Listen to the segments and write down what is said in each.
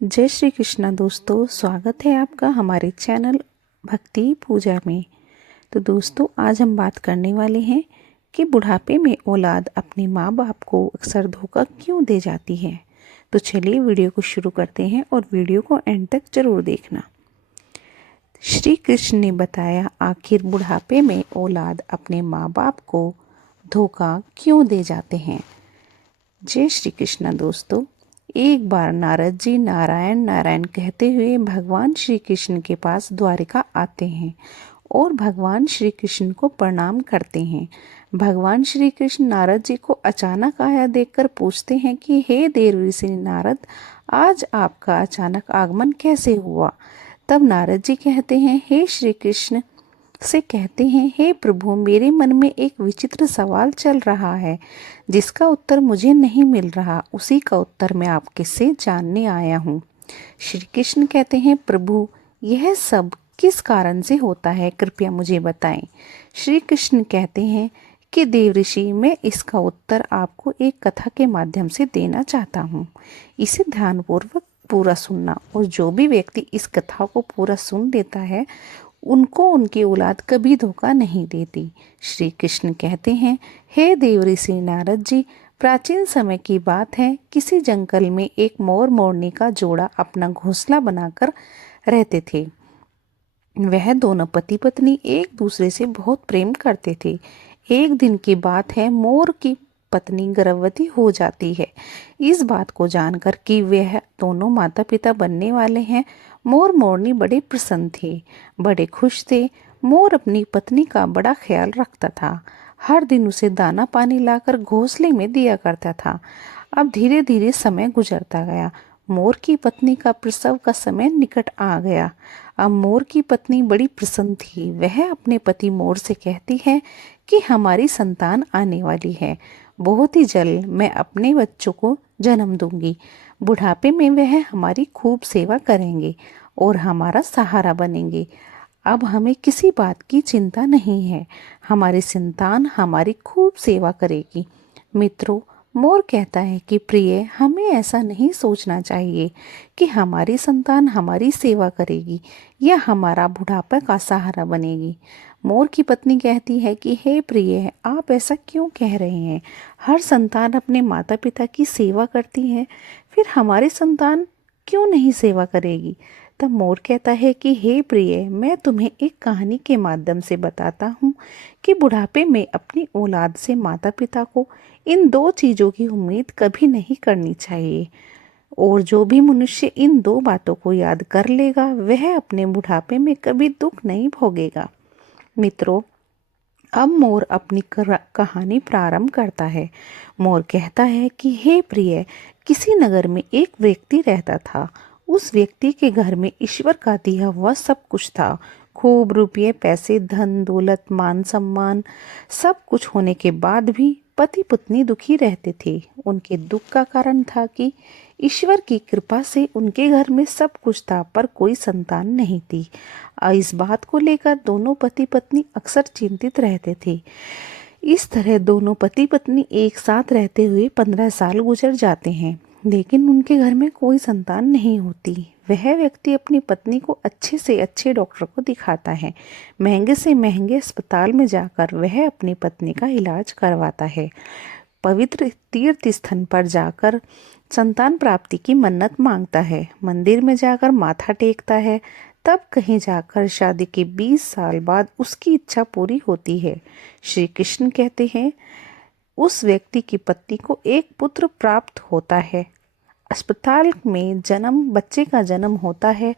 जय श्री कृष्णा दोस्तों, स्वागत है आपका हमारे चैनल भक्ति पूजा में। तो दोस्तों, आज हम बात करने वाले हैं कि बुढ़ापे में औलाद अपने माँ बाप को अक्सर धोखा क्यों दे जाती है। तो चलिए वीडियो को शुरू करते हैं और वीडियो को एंड तक जरूर देखना। श्री कृष्ण ने बताया आखिर बुढ़ापे में औलाद अपने माँ बाप को धोखा क्यों दे जाते हैं। जय श्री कृष्णा दोस्तों, एक बार नारद जी नारायण नारायण कहते हुए भगवान श्री कृष्ण के पास द्वारिका आते हैं और भगवान श्री कृष्ण को प्रणाम करते हैं। भगवान श्री कृष्ण नारद जी को अचानक आया देखकर पूछते हैं कि हे देव ऋषि नारद, आज आपका अचानक आगमन कैसे हुआ। तब नारद जी कहते हैं, हे श्री कृष्ण से कहते हैं, हे प्रभु, मेरे मन में एक विचित्र सवाल चल रहा है जिसका उत्तर मुझे नहीं मिल रहा। उसी का उत्तर मैं आपके से जानने आया हूँ। श्री कृष्ण कहते हैं, प्रभु, यह सब किस कारण से होता है, कृपया मुझे बताएं। श्री कृष्ण कहते हैं कि देव ऋषि, मैं इसका उत्तर आपको एक कथा के माध्यम से देना चाहता हूँ। इसे ध्यानपूर्वक पूरा सुनना, और जो भी व्यक्ति इस कथा को पूरा सुन लेता है उनको उनकी औलाद कभी धोखा नहीं देती। श्री कृष्ण कहते हैं, हे देव ऋषि नारद जी, प्राचीन समय की बात है। किसी जंगल में एक मोर मोरनी का जोड़ा अपना घोंसला बनाकर रहते थे। वह दोनों पति पत्नी एक दूसरे से बहुत प्रेम करते थे। एक दिन की बात है, मोर की पत्नी गर्भवती हो जाती है। इस बात को जानकर कि वह दोनों माता पिता बनने वाले हैं, मोर मोरनी बड़े प्रसन्न थे, बड़े खुश थे। मोर अपनी पत्नी का बड़ा ख्याल रखता था, हर दिन उसे दाना पानी लाकर घोंसले में दिया करता था। अब धीरे धीरे समय गुजरता गया। मोर की पत्नी का प्रसव का समय निकट आ गया। अब मोर की पत्नी बड़ी प्रसन्न थी। वह अपने पति मोर से कहती है कि हमारी संतान आने वाली है, बहुत ही जल्द मैं अपने बच्चों को जन्म दूंगी। बुढ़ापे में वह हमारी खूब सेवा करेंगे और हमारा सहारा बनेंगे। अब हमें किसी बात की चिंता नहीं है, हमारी संतान हमारी खूब सेवा करेगी। मित्रों, मोर कहता है कि प्रिय, हमें ऐसा नहीं सोचना चाहिए कि हमारी संतान हमारी सेवा करेगी या हमारा बुढ़ापा का सहारा बनेगी। मोर की पत्नी कहती है कि हे प्रिय, आप ऐसा क्यों कह रहे हैं। हर संतान अपने माता पिता की सेवा करती है, फिर हमारी संतान क्यों नहीं सेवा करेगी। तब मोर कहता है कि हे प्रिय, मैं तुम्हें एक कहानी के माध्यम से बताता हूँ कि बुढ़ापे में अपनी औलाद से माता पिता को इन दो चीज़ों की उम्मीद कभी नहीं करनी चाहिए, और जो भी मनुष्य इन दो बातों को याद कर लेगा वह अपने बुढ़ापे में कभी दुख नहीं भोगेगा। मित्रों, अब मोर अपनी कहानी प्रारंभ करता है। मोर कहता है कि हे प्रिय, किसी नगर में एक व्यक्ति रहता था। उस व्यक्ति के घर में ईश्वर का दिया हुआ सब कुछ था। खूब रुपये, पैसे, धन दौलत, मान सम्मान, सब कुछ होने के बाद भी पति पत्नी दुखी रहते थे। उनके दुख का कारण था कि ईश्वर की कृपा से उनके घर में सब कुछ था पर कोई संतान नहीं थी। इस बात को लेकर दोनों पति पत्नी अक्सर चिंतित रहते थे। इस तरह दोनों पति पत्नी एक साथ रहते हुए 15 साल गुजर जाते हैं, लेकिन उनके घर में कोई संतान नहीं होती। वह व्यक्ति अपनी पत्नी को अच्छे से अच्छे डॉक्टर को दिखाता है। महंगे से महंगे अस्पताल में जाकर वह अपनी पत्नी का इलाज करवाता है। पवित्र तीर्थ स्थल पर जाकर संतान प्राप्ति की मन्नत मांगता है। मंदिर में जाकर माथा टेकता है। तब कहीं जाकर शादी के 20 साल बाद उसकी इच्छा पूरी होती है। श्री कृष्ण कहते हैं, उस व्यक्ति की पत्नी को एक पुत्र प्राप्त होता है। अस्पताल में बच्चे का जन्म होता है।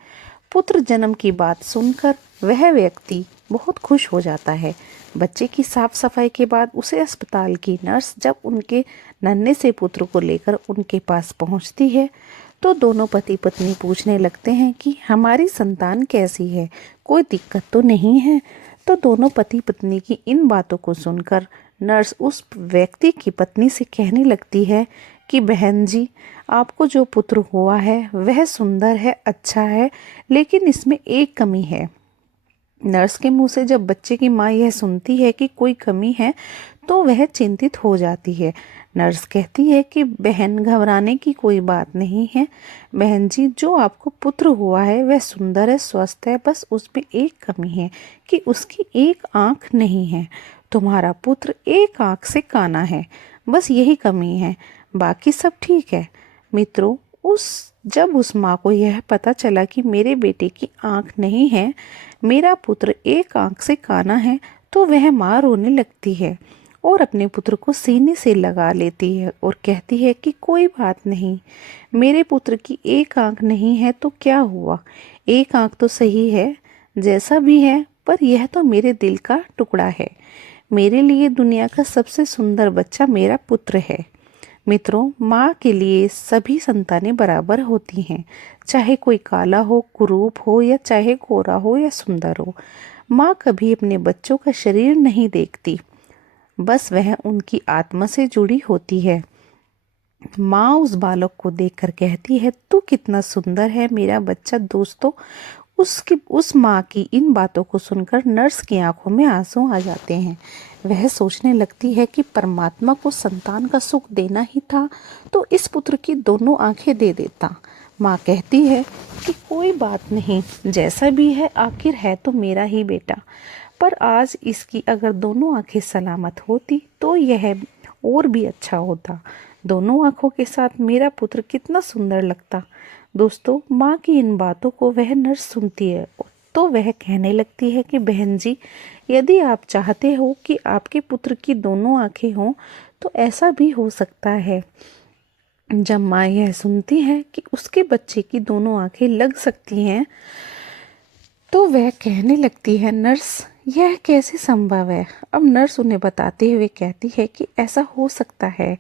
पुत्र जन्म की बात सुनकर वह व्यक्ति बहुत खुश हो जाता है। बच्चे की साफ सफाई के बाद उसे अस्पताल की नर्स जब उनके नन्हे से पुत्र को लेकर उनके पास पहुंचती है तो दोनों पति पत्नी पूछने लगते हैं कि हमारी संतान कैसी है, कोई दिक्कत तो नहीं है। तो दोनों पति पत्नी की इन बातों को सुनकर नर्स उस व्यक्ति की पत्नी से कहने लगती है कि बहन जी, आपको जो पुत्र हुआ है वह सुंदर है, अच्छा है, लेकिन इसमें एक कमी है। नर्स के मुंह से जब बच्चे की माँ यह सुनती है कि कोई कमी है तो वह चिंतित हो जाती है। नर्स कहती है कि बहन, घबराने की कोई बात नहीं है। बहन जी, जो आपको पुत्र हुआ है वह सुंदर है, स्वस्थ है, बस उसमें एक कमी है कि उसकी एक आंख नहीं है। तुम्हारा पुत्र एक आंख से काना है, बस यही कमी है, बाकी सब ठीक है। मित्रों, जब उस माँ को यह पता चला कि मेरे बेटे की आंख नहीं है, मेरा पुत्र एक आंख से काना है, तो वह माँ रोने लगती है और अपने पुत्र को सीने से लगा लेती है और कहती है कि कोई बात नहीं, मेरे पुत्र की एक आंख नहीं है तो क्या हुआ, एक आंख तो सही है, जैसा भी है, पर यह तो मेरे दिल का टुकड़ा है। मेरे लिए दुनिया का सबसे सुंदर बच्चा मेरा पुत्र है। मित्रों, माँ के लिए सभी संतानें बराबर होती हैं, चाहे कोई काला हो, कुरूप हो, या चाहे गोरा हो या सुंदर हो। माँ कभी अपने बच्चों का शरीर नहीं देखती, बस वह उनकी आत्मा से जुड़ी होती है। माँ उस बालक को देखकर कहती है, तू कितना सुंदर है मेरा बच्चा। दोस्तों, उस माँ की इन बातों को सुनकर नर्स की आंखों में आंसू आ जाते हैं। वह सोचने लगती है कि परमात्मा को संतान का सुख देना ही था तो इस पुत्र की दोनों आंखें दे देता। माँ कहती है कि कोई बात नहीं, जैसा भी है आखिर है तो मेरा ही बेटा, पर आज इसकी अगर दोनों आंखें सलामत होती तो यह और भी अच्छा होता। दोनों आंखों के साथ मेरा पुत्र कितना सुंदर लगता। दोस्तों, माँ की इन बातों को वह नर्स सुनती है तो वह कहने लगती है कि बहन जी, यदि आप चाहते हो कि आपके पुत्र की दोनों आंखें हों तो ऐसा भी हो सकता है। जब माँ यह सुनती है कि उसके बच्चे की दोनों आंखें लग सकती हैं तो वह कहने लगती है, नर्स, यह कैसे संभव है। अब नर्स उन्हें बताते हुए कहती है कि ऐसा हो सकता है,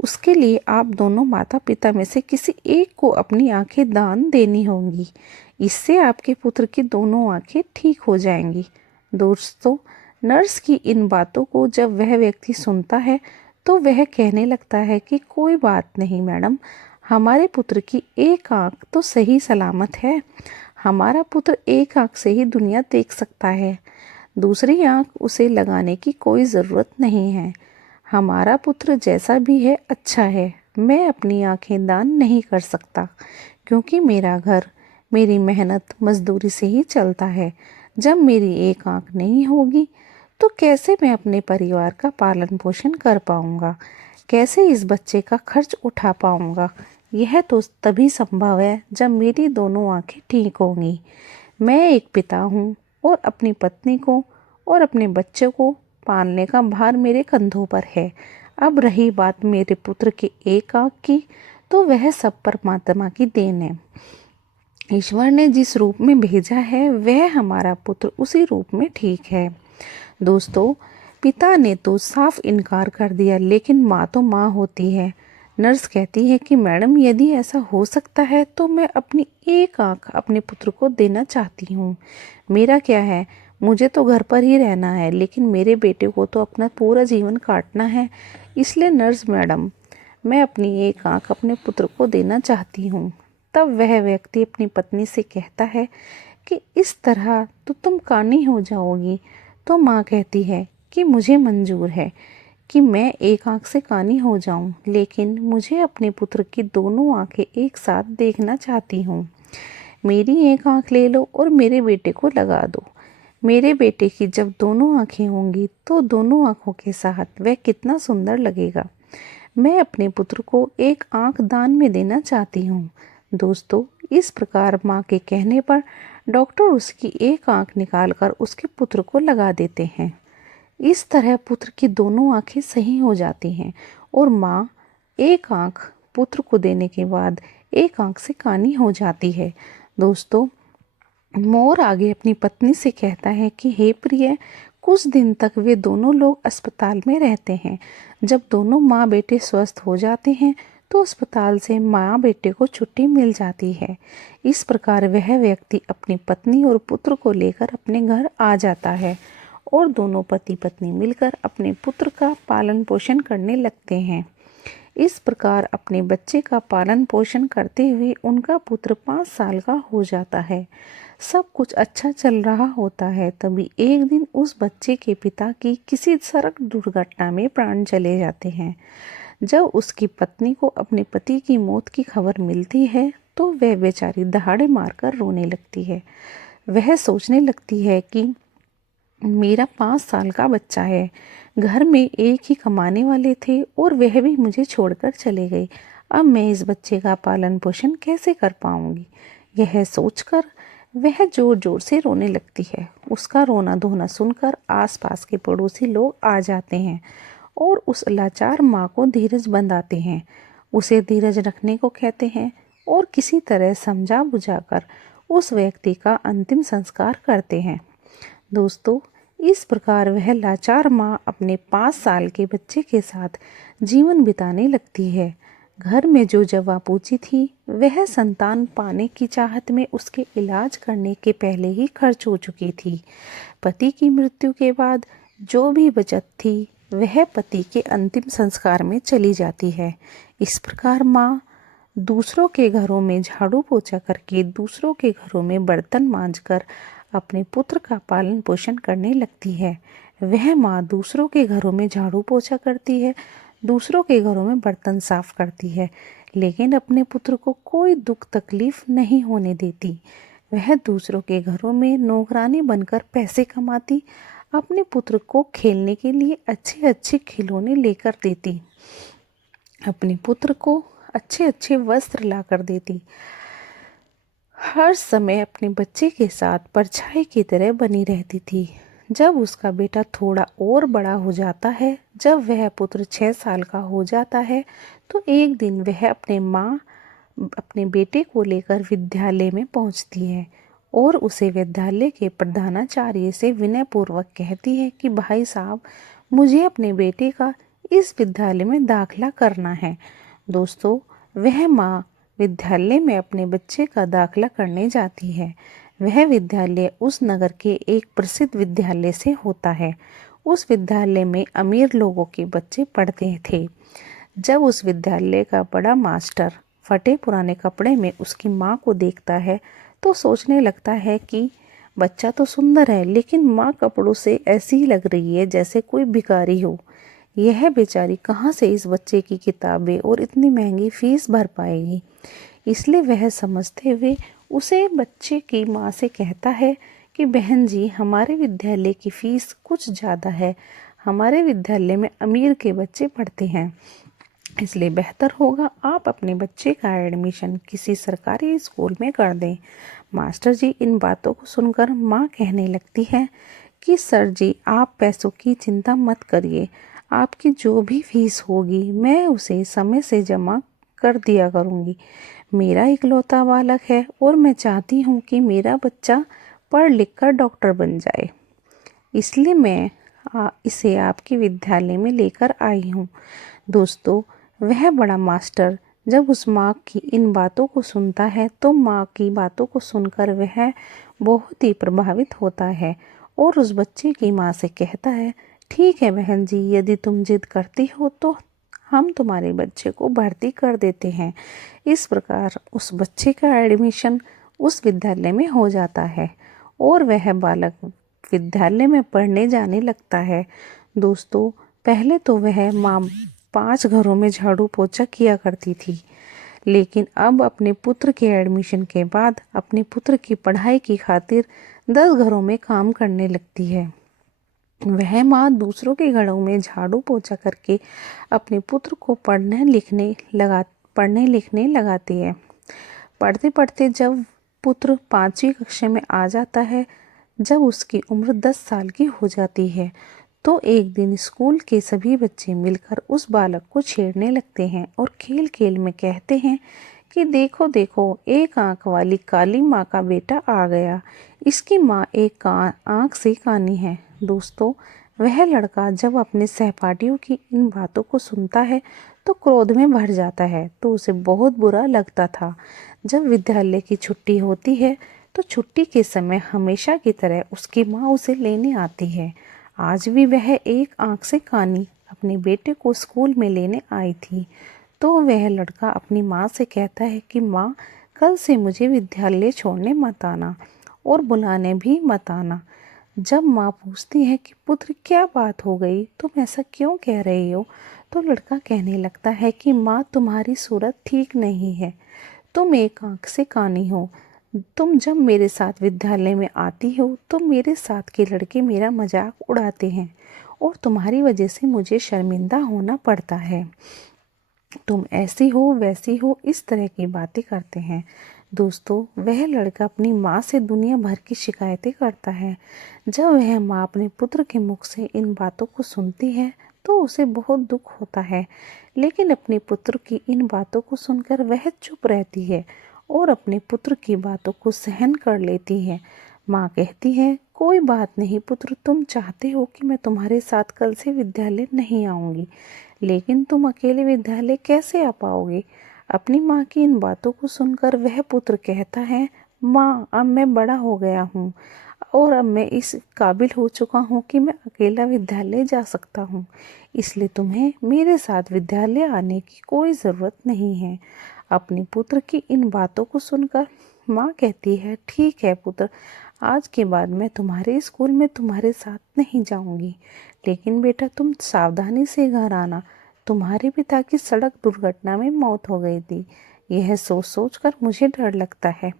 उसके लिए आप दोनों माता पिता में से किसी एक को अपनी आंखें दान देनी होंगी, इससे आपके पुत्र की दोनों आंखें ठीक हो जाएंगी। दोस्तों, नर्स की इन बातों को जब वह व्यक्ति सुनता है तो वह कहने लगता है कि कोई बात नहीं मैडम, हमारे पुत्र की एक आंख तो सही सलामत है, हमारा पुत्र एक आंख से ही दुनिया देख सकता है, दूसरी आंख उसे लगाने की कोई ज़रूरत नहीं है। हमारा पुत्र जैसा भी है अच्छा है, मैं अपनी आंखें दान नहीं कर सकता क्योंकि मेरा घर मेरी मेहनत मजदूरी से ही चलता है। जब मेरी एक आंख नहीं होगी तो कैसे मैं अपने परिवार का पालन पोषण कर पाऊंगा, कैसे इस बच्चे का खर्च उठा पाऊंगा। यह तो तभी संभव है जब मेरी दोनों आंखें ठीक होंगी। मैं एक पिता हूँ और अपनी पत्नी को और अपने बच्चे को पालने का भार मेरे कंधों पर है। अब रही बात मेरे पुत्र के एक आंख की, तो वह सब परमात्मा की देन है। ईश्वर ने जिस रूप में भेजा है वह हमारा पुत्र उसी रूप में ठीक है। दोस्तों, पिता ने तो साफ इनकार कर दिया, लेकिन माँ तो माँ होती है। नर्स कहती है कि मैडम, यदि ऐसा हो सकता है तो मैं अपनी एक आंख अपने पुत्र को देना चाहती हूँ। मेरा क्या है, मुझे तो घर पर ही रहना है, लेकिन मेरे बेटे को तो अपना पूरा जीवन काटना है। इसलिए नर्स मैडम, मैं अपनी एक आंख अपने पुत्र को देना चाहती हूँ। तब वह व्यक्ति अपनी पत्नी से कहता है कि इस तरह तो तुम कानी हो जाओगी। तो माँ कहती है कि मुझे मंजूर है कि मैं एक आंख से कानी हो जाऊं, लेकिन मुझे अपने पुत्र की दोनों आंखें एक साथ देखना चाहती हूँ। मेरी एक आंख ले लो और मेरे बेटे को लगा दो। मेरे बेटे की जब दोनों आंखें होंगी तो दोनों आंखों के साथ वह कितना सुंदर लगेगा। मैं अपने पुत्र को एक आंख दान में देना चाहती हूँ। दोस्तों, इस प्रकार माँ के कहने पर डॉक्टर उसकी एक आंख निकालकर उसके पुत्र को लगा देते हैं। इस तरह पुत्र की दोनों आंखें सही हो जाती हैं और माँ एक आंख पुत्र को देने के बाद एक आंख से कानी हो जाती है। दोस्तों, मोर आगे अपनी पत्नी से कहता है कि हे प्रिय, कुछ दिन तक वे दोनों लोग अस्पताल में रहते हैं। जब दोनों माँ बेटे स्वस्थ हो जाते हैं तो अस्पताल से माँ बेटे को छुट्टी मिल जाती है। इस प्रकार वह व्यक्ति अपनी पत्नी और पुत्र को लेकर अपने घर आ जाता है और दोनों पति पत्नी मिलकर अपने पुत्र का पालन पोषण करने लगते हैं। इस प्रकार अपने बच्चे का पालन पोषण करते हुए उनका पुत्र 5 साल का हो जाता है। सब कुछ अच्छा चल रहा होता है, तभी एक दिन उस बच्चे के पिता की किसी सड़क दुर्घटना में प्राण चले जाते हैं। जब उसकी पत्नी को अपने पति की मौत की खबर मिलती है तो वह बेचारी दहाड़े मारकर रोने लगती है। वह सोचने लगती है कि मेरा 5 साल का बच्चा है, घर में एक ही कमाने वाले थे और वह भी मुझे छोड़कर चले गए। अब मैं इस बच्चे का पालन पोषण कैसे कर पाऊंगी? यह सोचकर वह जोर जोर से रोने लगती है। उसका रोना धोना सुनकर आसपास के पड़ोसी लोग आ जाते हैं और उस लाचार माँ को धीरज बंधाते हैं, उसे धीरज रखने को कहते हैं और किसी तरह समझा बुझाकर उस व्यक्ति का अंतिम संस्कार करते हैं। दोस्तों, इस प्रकार वह लाचार माँ अपने 5 साल के बच्चे के साथ जीवन बिताने लगती है। घर में जो जवा पूछी थी वह संतान पाने की चाहत में उसके इलाज करने के पहले ही खर्च हो चुकी थी। पति की मृत्यु के बाद जो भी बचत थी वह पति के अंतिम संस्कार में चली जाती है। इस प्रकार माँ दूसरों के घरों में झाड़ू पोछा करके, दूसरों के घरों में बर्तन मांजकर अपने पुत्र का पालन पोषण करने लगती है। वह माँ दूसरों के घरों में झाड़ू पोछा करती है, दूसरों के घरों में बर्तन साफ करती है, लेकिन अपने पुत्र को कोई दुख तकलीफ नहीं होने देती। वह दूसरों के घरों में नौकरानी बनकर पैसे कमाती, अपने पुत्र को खेलने के लिए अच्छे अच्छे खिलौने लेकर देती, अपने पुत्र को अच्छे अच्छे वस्त्र लाकर देती। हर समय अपने बच्चे के साथ परछाई की तरह बनी रहती थी। जब उसका बेटा थोड़ा और बड़ा हो जाता है, जब वह पुत्र 6 साल का हो जाता है, तो एक दिन वह अपने बेटे को लेकर विद्यालय में पहुंचती है और उसे विद्यालय के प्रधानाचार्य से विनयपूर्वक कहती है कि भाई साहब, मुझे अपने बेटे का इस विद्यालय में दाखिला करना है। दोस्तों, वह माँ विद्यालय में अपने बच्चे का दाखिला करने जाती है। वह विद्यालय उस नगर के एक प्रसिद्ध विद्यालय से होता है। उस विद्यालय में अमीर लोगों के बच्चे पढ़ते थे। जब उस विद्यालय का बड़ा मास्टर फटे पुराने कपड़े में उसकी माँ को देखता है तो सोचने लगता है कि बच्चा तो सुंदर है, लेकिन माँ कपड़ों से ऐसी लग रही है जैसे कोई भिखारी हो। यह बेचारी कहाँ से इस बच्चे की किताबें और इतनी महंगी फीस भर पाएगी? इसलिए वह समझते हुए उसे बच्चे की माँ से कहता है कि बहन जी, हमारे विद्यालय की फीस कुछ ज़्यादा है, हमारे विद्यालय में अमीर के बच्चे पढ़ते हैं, इसलिए बेहतर होगा आप अपने बच्चे का एडमिशन किसी सरकारी स्कूल में कर दें। मास्टर जी इन बातों को सुनकर माँ कहने लगती है कि सर जी, आप पैसों की चिंता मत करिए, आपकी जो भी फीस होगी मैं उसे समय से जमा कर दिया करूँगी। मेरा इकलौता बालक है और मैं चाहती हूँ कि मेरा बच्चा पढ़ लिख कर डॉक्टर बन जाए, इसलिए मैं इसे आपके विद्यालय में लेकर आई हूँ। दोस्तों, वह बड़ा मास्टर जब उस माँ की इन बातों को सुनता है तो माँ की बातों को सुनकर वह बहुत ही प्रभावित होता है और उस बच्चे की माँ से कहता है, ठीक है बहन जी, यदि तुम जिद करती हो तो हम तुम्हारे बच्चे को भर्ती कर देते हैं। इस प्रकार उस बच्चे का एडमिशन उस विद्यालय में हो जाता है और वह बालक विद्यालय में पढ़ने जाने लगता है। दोस्तों, पहले तो वह माँ 5 घरों में झाड़ू पोछा किया करती थी, लेकिन अब अपने पुत्र के एडमिशन के बाद अपने पुत्र की पढ़ाई की खातिर 10 घरों में काम करने लगती है। वह माँ दूसरों के घरों में झाड़ू पोछा करके अपने पुत्र को पढ़ने लिखने लगाती है। पढ़ते पढ़ते जब पुत्र 5वीं कक्षा में आ जाता है, जब उसकी उम्र 10 साल की हो जाती है, तो एक दिन स्कूल के सभी बच्चे मिलकर उस बालक को छेड़ने लगते हैं और खेल खेल में कहते हैं कि देखो देखो, एक आंख वाली काली माँ का बेटा आ गया, इसकी माँ एक आंख से कानी है। दोस्तों, वह लड़का जब अपने सहपाठियों की इन बातों को सुनता है तो क्रोध में भर जाता है, तो उसे बहुत बुरा लगता था। जब विद्यालय की छुट्टी होती है तो छुट्टी के समय हमेशा की तरह उसकी माँ उसे लेने आती है। आज भी वह एक आंख से कानी अपने बेटे को स्कूल में लेने आई थी। तो वह लड़का अपनी माँ से कहता है कि माँ, कल से मुझे विद्यालय छोड़ने मत आना और बुलाने भी मत आना। जब माँ पूछती है कि पुत्र क्या बात हो गई, तुम ऐसा क्यों कह रही हो, तो लड़का कहने लगता है कि माँ, तुम्हारी सूरत ठीक नहीं है, तुम एक आंख से कानी हो। तुम जब मेरे साथ विद्यालय में आती हो तो मेरे साथ के लड़के मेरा मजाक उड़ाते हैं और तुम्हारी वजह से मुझे शर्मिंदा होना पड़ता है। तुम ऐसी हो वैसी हो, इस तरह की बातें करते हैं। दोस्तों, वह लड़का अपनी माँ से दुनिया भर की शिकायतें करता है। जब वह माँ अपने पुत्र के मुख से इन बातों को सुनती है तो उसे बहुत दुख होता है, लेकिन अपने पुत्र की इन बातों को सुनकर वह चुप रहती है और अपने पुत्र की बातों को सहन कर लेती है। माँ कहती है, कोई बात नहीं पुत्र, तुम चाहते हो कि मैं तुम्हारे साथ कल से विद्यालय नहीं आऊँगी, लेकिन तुम अकेले विद्यालय कैसे आ पाओगे। अपनी माँ की इन बातों को सुनकर वह पुत्र कहता है, माँ, अब मैं बड़ा हो गया हूँ और अब मैं इस काबिल हो चुका हूँ कि मैं अकेला विद्यालय जा सकता हूँ, इसलिए तुम्हें मेरे साथ विद्यालय आने की कोई ज़रूरत नहीं है। अपने पुत्र की इन बातों को सुनकर माँ कहती है, ठीक है पुत्र, आज के बाद मैं तुम्हारे स्कूल में तुम्हारे साथ नहीं जाऊंगी, लेकिन बेटा तुम सावधानी से घर आना, तुम्हारे पिता की सड़क दुर्घटना में मौत हो गई थी। यह सोच सोच कर मुझे डर लगता है।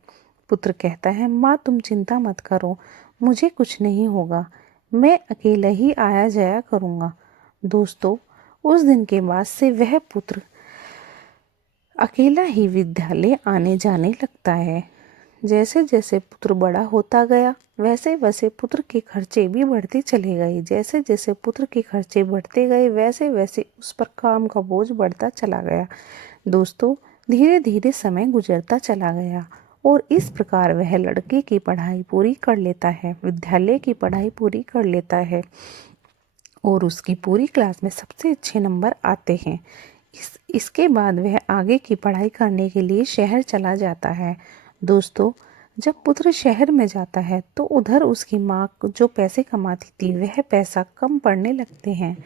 पुत्र कहता है, माँ तुम चिंता मत करो, मुझे कुछ नहीं होगा, मैं अकेला ही आया जाया करूँगा। दोस्तों, उस दिन के बाद से वह पुत्र अकेला ही विद्यालय आने जाने लगता है। जैसे जैसे पुत्र बड़ा होता गया वैसे वैसे पुत्र के खर्चे भी बढ़ते चले गए। जैसे जैसे पुत्र के खर्चे बढ़ते गए वैसे वैसे उस पर काम का बोझ बढ़ता चला गया। दोस्तों, धीरे धीरे समय गुजरता चला गया और इस प्रकार वह लड़के की पढ़ाई पूरी कर लेता है, विद्यालय की पढ़ाई पूरी कर लेता है और उसकी पूरी क्लास में सबसे अच्छे नंबर आते हैं। इसके बाद वह आगे की पढ़ाई करने के लिए शहर चला जाता है। दोस्तों, जब पुत्र शहर में जाता है तो उधर उसकी माँ जो पैसे कमाती थी वह पैसा कम पड़ने लगते हैं,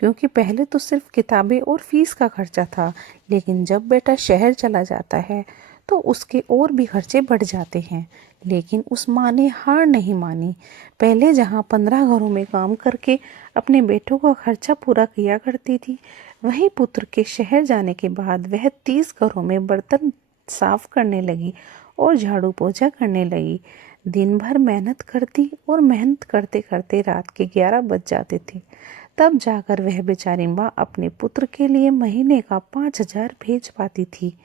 क्योंकि पहले तो सिर्फ किताबें और फीस का खर्चा था, लेकिन जब बेटा शहर चला जाता है तो उसके और भी खर्चे बढ़ जाते हैं। लेकिन उस माँ ने हार नहीं मानी। पहले जहाँ 15 घरों में काम करके अपने बेटों का खर्चा पूरा किया करती थी, वहीं पुत्र के शहर जाने के बाद वह 30 घरों में बर्तन साफ करने लगी और झाड़ू पोछा करने लगी। दिन भर मेहनत करती और मेहनत करते करते रात के 11 बज जाते थे। तब जाकर वह बेचारी माँ अपने पुत्र के लिए महीने का 5,000 भेज पाती थी।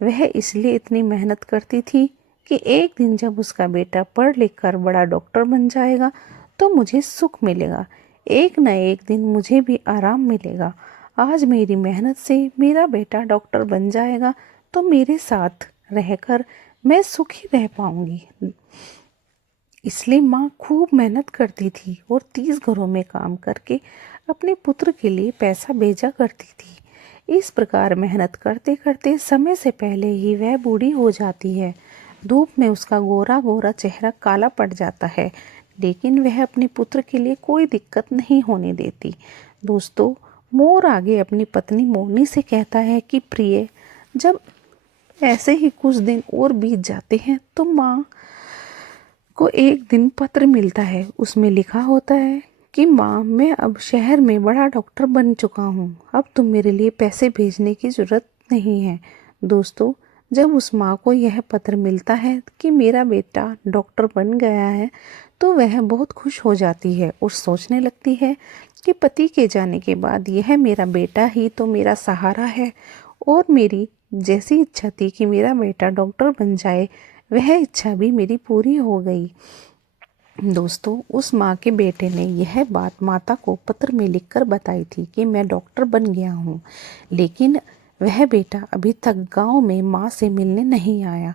वह इसलिए इतनी मेहनत करती थी कि एक दिन जब उसका बेटा पढ़ लिख कर बड़ा डॉक्टर बन जाएगा तो मुझे सुख मिलेगा, एक न एक दिन मुझे भी आराम मिलेगा। आज मेरी मेहनत से मेरा बेटा डॉक्टर बन जाएगा तो मेरे साथ रहकर मैं सुखी रह पाऊंगी। इसलिए माँ खूब मेहनत करती थी और 30 घरों में काम करके अपने पुत्र के लिए पैसा भेजा करती थी। इस प्रकार मेहनत करते करते समय से पहले ही वह बूढ़ी हो जाती है। धूप में उसका गोरा गोरा चेहरा काला पड़ जाता है, लेकिन वह अपने पुत्र के लिए कोई दिक्कत नहीं होने देती। दोस्तों, मोर आगे अपनी पत्नी मोरनी से कहता है कि प्रिय, जब ऐसे ही कुछ दिन और बीत जाते हैं तो माँ को एक दिन पत्र मिलता है। उसमें लिखा होता है कि माँ, मैं अब शहर में बड़ा डॉक्टर बन चुका हूँ, अब तुम मेरे लिए पैसे भेजने की ज़रूरत नहीं है। दोस्तों, जब उस माँ को यह पत्र मिलता है कि मेरा बेटा डॉक्टर बन गया है तो वह बहुत खुश हो जाती है और सोचने लगती है कि पति के जाने के बाद यह मेरा बेटा ही तो मेरा सहारा है और मेरी जैसी इच्छा थी कि मेरा बेटा डॉक्टर बन जाए, वह इच्छा भी मेरी पूरी हो गई। दोस्तों, उस माँ के बेटे ने यह बात माता को पत्र में लिखकर बताई थी कि मैं डॉक्टर बन गया हूँ, लेकिन वह बेटा अभी तक गांव में माँ से मिलने नहीं आया।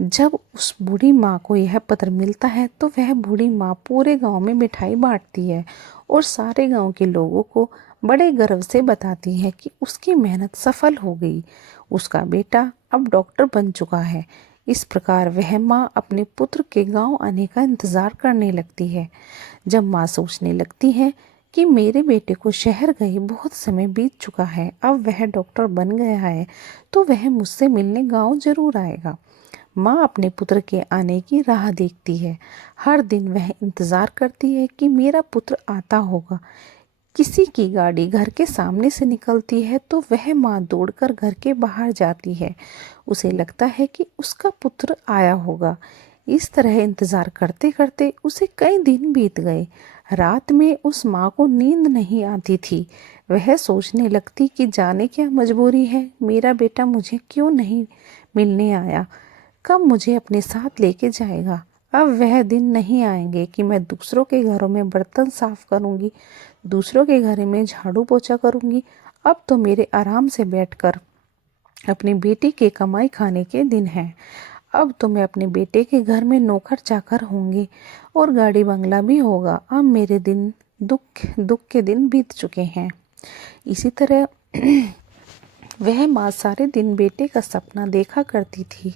जब उस बूढ़ी माँ को यह पत्र मिलता है तो वह बूढ़ी माँ पूरे गांव में मिठाई बांटती है और सारे गांव के लोगों को बड़े गर्व से बताती है कि उसकी मेहनत सफल हो गई, उसका बेटा अब डॉक्टर बन चुका है। इस प्रकार वह माँ अपने पुत्र के गांव आने का इंतज़ार करने लगती है। जब माँ सोचने लगती है कि मेरे बेटे को शहर गए बहुत समय बीत चुका है, अब वह डॉक्टर बन गया है तो वह मुझसे मिलने गांव जरूर आएगा। माँ अपने पुत्र के आने की राह देखती है। हर दिन वह इंतजार करती है कि मेरा पुत्र आता होगा। किसी की गाड़ी घर के सामने से निकलती है तो वह माँ दौड़कर घर के बाहर जाती है। उसे लगता है कि उसका पुत्र आया होगा। इस तरह इंतजार करते करते उसे कई दिन बीत गए। रात में उस माँ को नींद नहीं आती थी। वह सोचने लगती कि जाने क्या मजबूरी है, मेरा बेटा मुझे क्यों नहीं मिलने आया, कब मुझे अपने साथ लेके जाएगा। अब वह दिन नहीं आएंगे कि मैं दूसरों के घरों में बर्तन साफ करूंगी, दूसरों के घर में झाड़ू पोछा करूंगी। अब तो मेरे आराम से बैठकर अपनी बेटी के कमाई खाने के दिन हैं। अब तो मैं अपने बेटे के घर में नौकर चाकर होंगी और गाड़ी बंगला भी होगा। अब मेरे दिन दुख दुख के दिन बीत चुके हैं। इसी तरह वह माँ सारे दिन बेटे का सपना देखा करती थी।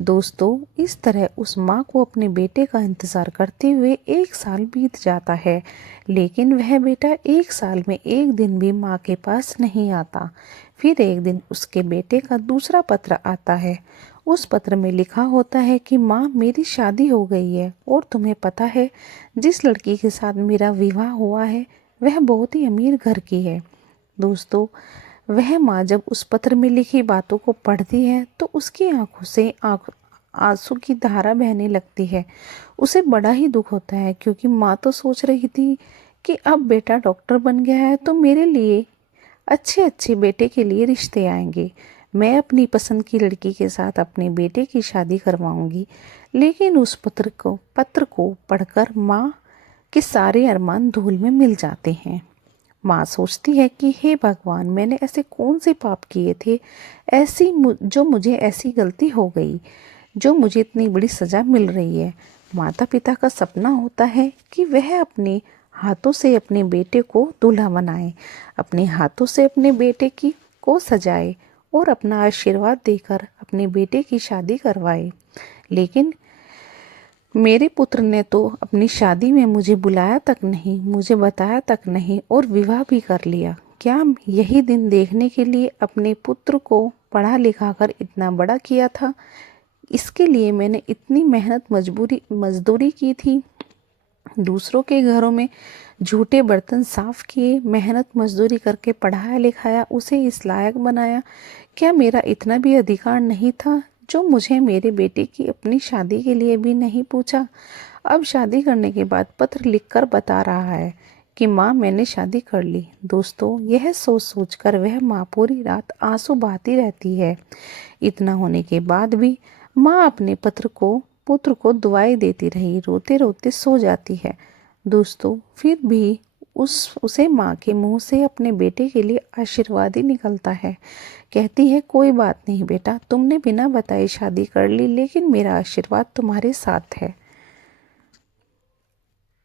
दोस्तों, इस तरह उस माँ को अपने बेटे का इंतज़ार करते हुए 1 साल बीत जाता है, लेकिन वह बेटा 1 साल में एक दिन भी माँ के पास नहीं आता। फिर एक दिन उसके बेटे का दूसरा पत्र आता है। उस पत्र में लिखा होता है कि माँ, मेरी शादी हो गई है और तुम्हें पता है जिस लड़की के साथ मेरा विवाह हुआ है वह बहुत ही अमीर घर की है। दोस्तों, वह माँ जब उस पत्र में लिखी बातों को पढ़ती है तो उसकी आंखों से आंसू की धारा बहने लगती है। उसे बड़ा ही दुख होता है क्योंकि माँ तो सोच रही थी कि अब बेटा डॉक्टर बन गया है तो मेरे लिए अच्छे अच्छे बेटे के लिए रिश्ते आएंगे, मैं अपनी पसंद की लड़की के साथ अपने बेटे की शादी करवाऊंगी। लेकिन उस पत्र को पढ़कर माँ के सारे अरमान धूल में मिल जाते हैं। माँ सोचती है कि हे भगवान, मैंने ऐसे कौन से पाप किए थे जो मुझे ऐसी गलती हो गई, जो मुझे इतनी बड़ी सज़ा मिल रही है। माता पिता का सपना होता है कि वह अपने हाथों से अपने बेटे को दूल्हा बनाए, अपने हाथों से अपने बेटे की को सजाए और अपना आशीर्वाद देकर अपने बेटे की शादी करवाए। लेकिन मेरे पुत्र ने तो अपनी शादी में मुझे बुलाया तक नहीं, मुझे बताया तक नहीं और विवाह भी कर लिया। क्या यही दिन देखने के लिए अपने पुत्र को पढ़ा लिखा कर इतना बड़ा किया था? इसके लिए मैंने इतनी मेहनत मजदूरी की थी, दूसरों के घरों में झूठे बर्तन साफ किए, मेहनत मजदूरी करके पढ़ाया लिखाया, उसे इस लायक बनाया। क्या मेरा इतना भी अधिकार नहीं था जो मुझे मेरे बेटे की अपनी शादी के लिए भी नहीं पूछा? अब शादी करने के बाद पत्र लिखकर बता रहा है कि माँ, मैंने शादी कर ली। दोस्तों, यह सोच सोच कर वह माँ पूरी रात आंसू बहाती रहती है। इतना होने के बाद भी माँ अपने पुत्र को दुआएं देती रही, रोते रोते सो जाती है। दोस्तों, फिर भी उसे माँ के मुंह से अपने बेटे के लिए आशीर्वाद ही निकलता है। कहती है, कोई बात नहीं बेटा, तुमने बिना बताए शादी कर ली, लेकिन मेरा आशीर्वाद तुम्हारे साथ है।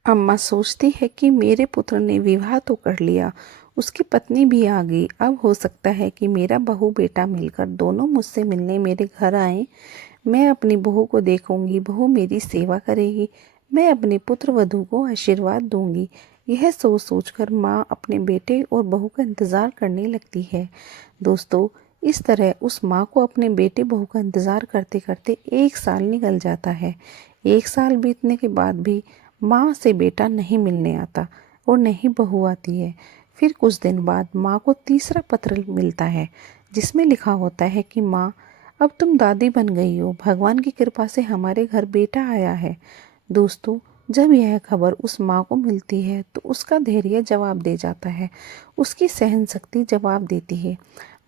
अम्मा सोचती है कि मेरे पुत्र ने विवाह तो कर लिया, उसकी पत्नी भी आ गई, अब हो सकता है कि मेरा बहू बेटा मिलकर दोनों मुझसे मिलने मेरे घर आए। मैं अपनी बहू को देखूंगी, बहू मेरी सेवा करेगी, मैं अपने पुत्र वधू को आशीर्वाद दूंगी। यह सोच सोचकर माँ अपने बेटे और बहू का इंतज़ार करने लगती है। दोस्तों, इस तरह उस माँ को अपने बेटे बहू का इंतज़ार करते करते 1 साल निकल जाता है। 1 साल बीतने के बाद भी माँ से बेटा नहीं मिलने आता और नहीं बहू आती है। फिर कुछ दिन बाद माँ को तीसरा पत्र मिलता है जिसमें लिखा होता है कि माँ, अब तुम दादी बन गई हो, भगवान की कृपा से हमारे घर बेटा आया है। दोस्तों, जब यह खबर उस माँ को मिलती है तो उसका धैर्य जवाब दे जाता है, उसकी सहन शक्ति जवाब देती है।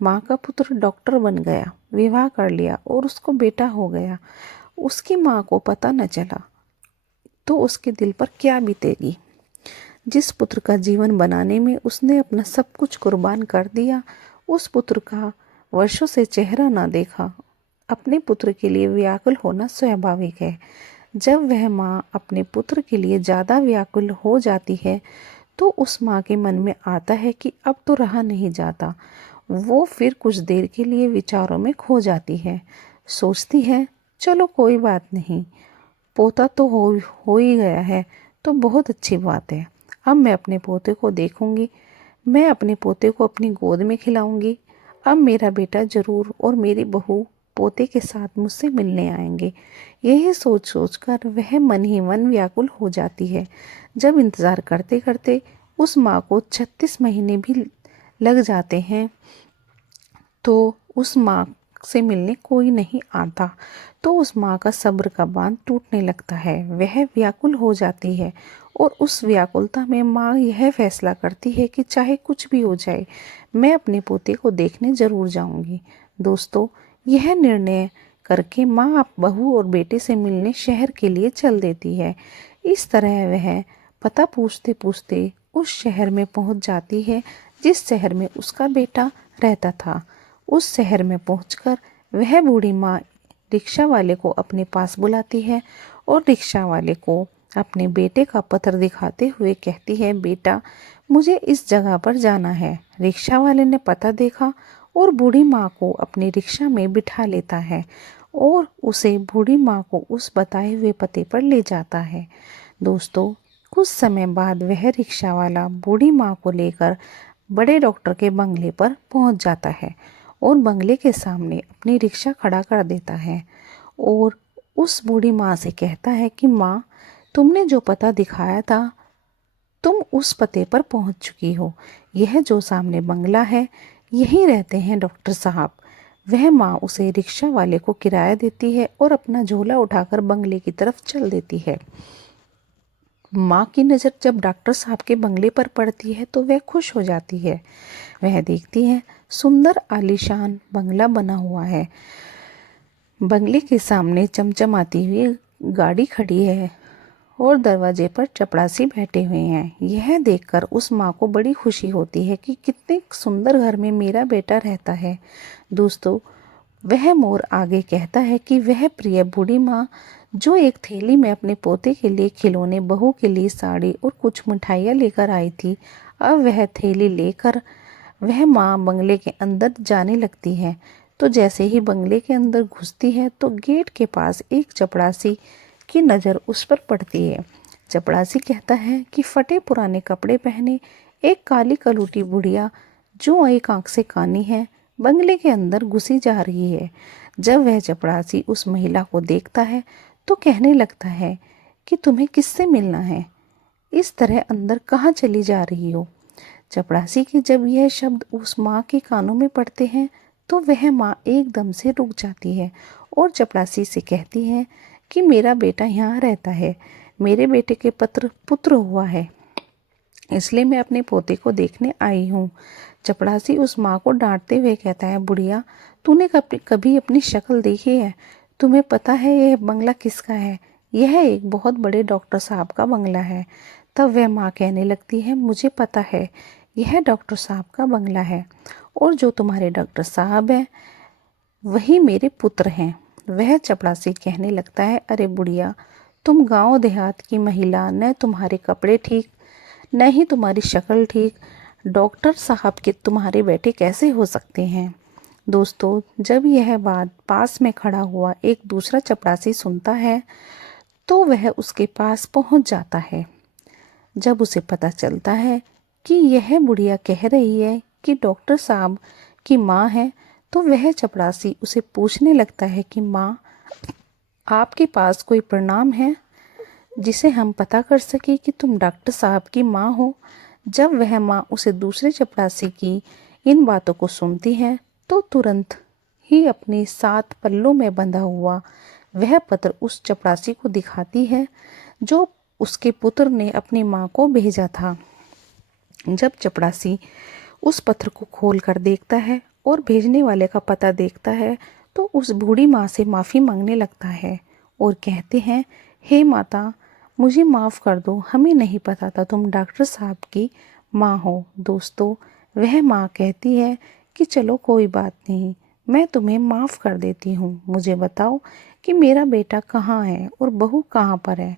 माँ का पुत्र डॉक्टर बन गया, विवाह कर लिया और उसको बेटा हो गया। उसकी माँ को पता न चला तो उसके दिल पर क्या बीतेगी। जिस पुत्र का जीवन बनाने में उसने अपना सब कुछ कुर्बान कर दिया, उस पुत्र का वर्षों से चेहरा ना देखा, अपने पुत्र के लिए व्याकुल होना स्वाभाविक है। जब वह माँ अपने पुत्र के लिए ज़्यादा व्याकुल हो जाती है तो उस माँ के मन में आता है कि अब तो रहा नहीं जाता। वो फिर कुछ देर के लिए विचारों में खो जाती है। सोचती है, चलो कोई बात नहीं, पोता तो हो ही गया है तो बहुत अच्छी बात है। अब मैं अपने पोते को देखूंगी, मैं अपने पोते को अपनी गोद में खिलाऊंगी। अब मेरा बेटा जरूर और मेरी बहू पोते के साथ मुझसे मिलने आएंगे। यही सोच सोच कर वह मन ही मन व्याकुल हो जाती है। जब इंतज़ार करते करते उस माँ को 36 महीने भी लग जाते हैं तो उस माँ से मिलने कोई नहीं आता, तो उस माँ का सब्र का बांध टूटने लगता है। वह व्याकुल हो जाती है और उस व्याकुलता में माँ यह फैसला करती है कि चाहे कुछ भी हो जाए, मैं अपने पोते को देखने जरूर जाऊंगी। दोस्तों, यह निर्णय करके माँ बहू और बेटे से मिलने शहर के लिए चल देती है। इस तरह वह पता पूछते पूछते उस शहर में पहुंच जाती है जिस शहर में उसका बेटा रहता था। उस शहर में पहुंचकर वह बूढ़ी माँ रिक्शा वाले को अपने पास बुलाती है और रिक्शा वाले को अपने बेटे का पत्र दिखाते हुए कहती है, बेटा मुझे इस जगह पर जाना है। रिक्शा वाले ने पता देखा और बूढ़ी माँ को अपनी रिक्शा में बिठा लेता है और उसे बूढ़ी माँ को उस बताए हुए पते पर ले जाता है। दोस्तों, कुछ समय बाद वह रिक्शा वाला बूढ़ी माँ को लेकर बड़े डॉक्टर के बंगले पर पहुंच जाता है और बंगले के सामने अपनी रिक्शा खड़ा कर देता है और उस बूढ़ी माँ से कहता है कि माँ, तुमने जो पता दिखाया था तुम उस पते पर पहुंच चुकी हो। यह जो सामने बंगला है, यहीं रहते हैं डॉक्टर साहब। वह माँ उसे रिक्शा वाले को किराया देती है और अपना झोला उठाकर बंगले की तरफ चल देती है। माँ की नज़र जब डॉक्टर साहब के बंगले पर पड़ती है तो वह खुश हो जाती है। वह देखती है सुंदर आलीशान बंगला बना हुआ है। बंगले के सामने चमचमाती हुई गाड़ी खड़ी है और दरवाजे पर चपरासी बैठे हुए हैं। यह देखकर उस माँ को बड़ी खुशी होती है कि कितने सुंदर घर में मेरा बेटा रहता है। दोस्तों, वह मोर आगे कहता है कि वह प्रिय बूढ़ी माँ जो एक थैली में अपने पोते के लिए खिलौने, बहू के लिए साड़ी और कुछ मिठाइयाँ लेकर आई थी, अब वह थैली लेकर वह माँ बंगले के अंदर जाने लगती है। तो जैसे ही बंगले के अंदर घुसती है तो गेट के पास एक चपरासी की नज़र उस पर पड़ती है। चपरासी कहता है कि फटे पुराने कपड़े पहने एक काली कलूटी बुढ़िया जो एक आंख से कानी है बंगले के अंदर घुसी जा रही है। जब वह चपरासी उस महिला को देखता है तो कहने लगता है कि तुम्हें किससे मिलना है, इस तरह अंदर कहाँ चली जा रही हो। चपरासी के जब यह शब्द उस माँ के कानों में पड़ते हैं तो वह माँ एकदम से रुक जाती है और चपरासी से कहती है कि मेरा बेटा यहाँ रहता है, मेरे बेटे के पुत्र हुआ है, इसलिए मैं अपने पोते को देखने आई हूँ। चपरासी उस माँ को डांटते हुए कहता है, बुढ़िया तूने कभी अपनी शक्ल देखी है? तुम्हें पता है यह बंगला किसका है? यह एक बहुत बड़े डॉक्टर साहब का बंगला है। तब वह माँ कहने लगती है, मुझे पता है यह डॉक्टर साहब का बंगला है और जो तुम्हारे डॉक्टर साहब हैं वही मेरे पुत्र हैं। वह चपरासी कहने लगता है, अरे बुढ़िया, तुम गांव देहात की महिला, न तुम्हारे कपड़े ठीक न ही तुम्हारी शक्ल ठीक, डॉक्टर साहब के तुम्हारे बेटे कैसे हो सकते हैं? दोस्तों, जब यह बात पास में खड़ा हुआ एक दूसरा चपरासी सुनता है तो वह उसके पास पहुंच जाता है। जब उसे पता चलता है कि यह बुढ़िया कह रही है कि डॉक्टर साहब की माँ है तो वह चपरासी उसे पूछने लगता है कि माँ, आपके पास कोई प्रमाण है जिसे हम पता कर सके कि तुम डॉक्टर साहब की माँ हो? जब वह माँ उसे दूसरे चपरासी की इन बातों को सुनती है तो तुरंत ही अपनी 7 पल्लों में बंधा हुआ वह पत्र उस चपरासी को दिखाती है जो उसके पुत्र ने अपनी माँ को भेजा था। जब चपरासी उस पत्र को खोल कर देखता है और भेजने वाले का पता देखता है तो उस बूढ़ी माँ से माफ़ी मांगने लगता है और कहते हैं, हे माता, मुझे माफ़ कर दो, हमें नहीं पता था तुम डॉक्टर साहब की माँ हो। दोस्तों, वह माँ कहती है कि चलो कोई बात नहीं, मैं तुम्हें माफ़ कर देती हूँ, मुझे बताओ कि मेरा बेटा कहाँ है और बहू कहाँ पर है।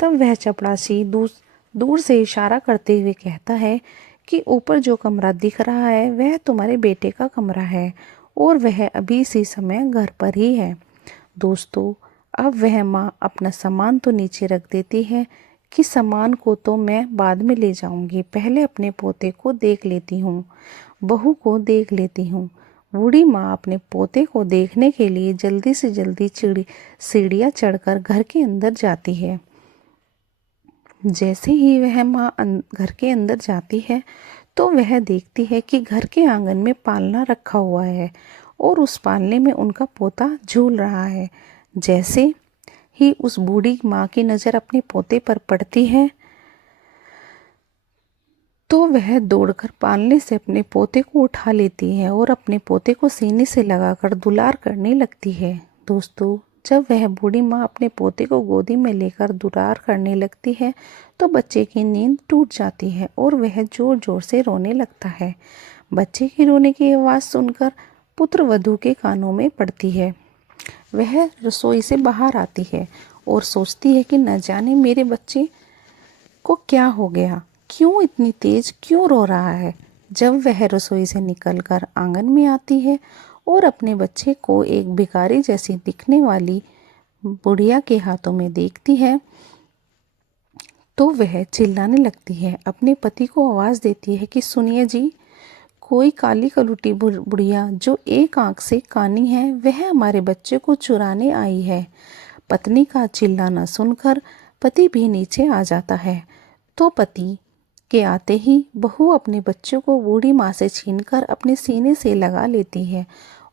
तब वह चपरासी दूर से इशारा करते हुए कहता है कि ऊपर जो कमरा दिख रहा है वह तुम्हारे बेटे का कमरा है और वह अभी इसी समय घर पर ही है। दोस्तों, अब वह माँ अपना सामान तो नीचे रख देती है कि सामान को तो मैं बाद में ले जाऊंगी, पहले अपने पोते को देख लेती हूँ, बहू को देख लेती हूँ। बूढ़ी माँ अपने पोते को देखने के लिए जल्दी से जल्दी सीढ़ियाँ चढ़कर घर के अंदर जाती है। जैसे ही वह माँ घर के अंदर जाती है तो वह देखती है कि घर के आंगन में पालना रखा हुआ है और उस पालने में उनका पोता झूल रहा है। जैसे ही उस बूढ़ी माँ की नज़र अपने पोते पर पड़ती है तो वह दौड़कर पालने से अपने पोते को उठा लेती है और अपने पोते को सीने से लगाकर दुलार करने लगती है। दोस्तों, जब वह बूढ़ी माँ अपने पोते को गोदी में लेकर दुलार करने लगती है तो बच्चे की नींद टूट जाती है और वह जोर जोर से रोने लगता है। बच्चे की रोने की आवाज़ सुनकर पुत्र वधू के कानों में पड़ती है। वह रसोई से बाहर आती है और सोचती है कि न जाने मेरे बच्चे को क्या हो गया, क्यों इतनी तेज क्यों रो रहा है। जब वह रसोई से निकलकर आंगन में आती है और अपने बच्चे को एक भिखारी जैसी दिखने वाली बुढ़िया के हाथों में देखती है तो वह चिल्लाने लगती है। अपने पति को आवाज़ देती है कि सुनिए जी, कोई काली कलूटी बुढ़िया जो एक आंख से कानी है वह हमारे बच्चे को चुराने आई है। पत्नी का चिल्लाना सुनकर पति भी नीचे आ जाता है तो पति के आते ही बहू अपने बच्चों को बूढ़ी माँ से छीनकर अपने सीने से लगा लेती है